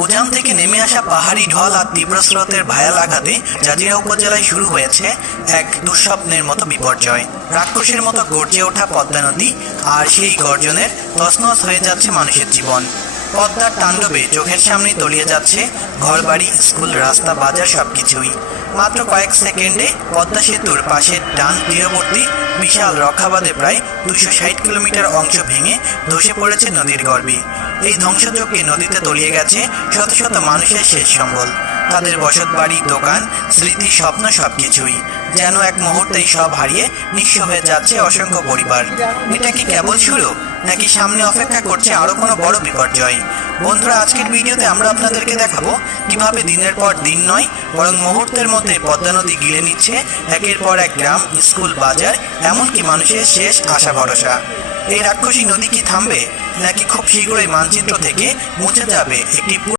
উজান থেকে নেমে আসা পাহাড়ি ঢল আর তীব্র স্রোতের ভায়াল আঘাতে জাজিরা উপজেলায় শুরু হয়েছে এক দুঃস্বপ্নের মতো বিপর্যয়। রাক্ষসের মতো গর্জে ওঠা পদ্মা নদী, আর সেই গর্জনের তছনছ হয়ে যাচ্ছে মানুষের জীবন। পদ্মার তাণ্ডবে চোখের সামনে তলিয়ে যাচ্ছে ঘরবাড়ি, স্কুল, রাস্তা, বাজার সবকিছুই। মাত্র কয়েক সেকেন্ডে পদ্মা সেতুর পাশের ডান তীরবর্তী বিশাল রক্ষাবাদে প্রায় 260 কিলোমিটার অংশ ভেঙে ধসে পড়েছে নদীর গর্ভে। এই ধ্বংসযজ্ঞে নদীতে তলিয়ে গেছে শত শত মানুষের শেষ সম্বল, তাদের বসতবাড়ি, দোকান, স্মৃতি, স্বপ্ন সবকিছুই। যেন এক মুহূর্তেই সব হারিয়ে নিঃস্ব হয়ে যাচ্ছে অসংখ্য পরিবার। এটা কি কেবল শুরু, নাকি সামনে অপেক্ষা করছে আরো কোনো বড় বিপর্যয়? বন্ধুরা, আজকের ভিডিওতে আমরা আপনাদেরকে দেখাবো কিভাবে দিনের পর দিন নয়, বরং মুহূর্তের মধ্যে পদ্মা নদী গিলে নিচ্ছে একের পর এক গ্রাম, স্কুল, বাজার, এমনকি মানুষের শেষ আশা ভরসা। এই রাক্ষসী নদী কি থামবে, নাকি খুব শীঘ্রই মানচিত্র থেকে মুছে যাবে একটি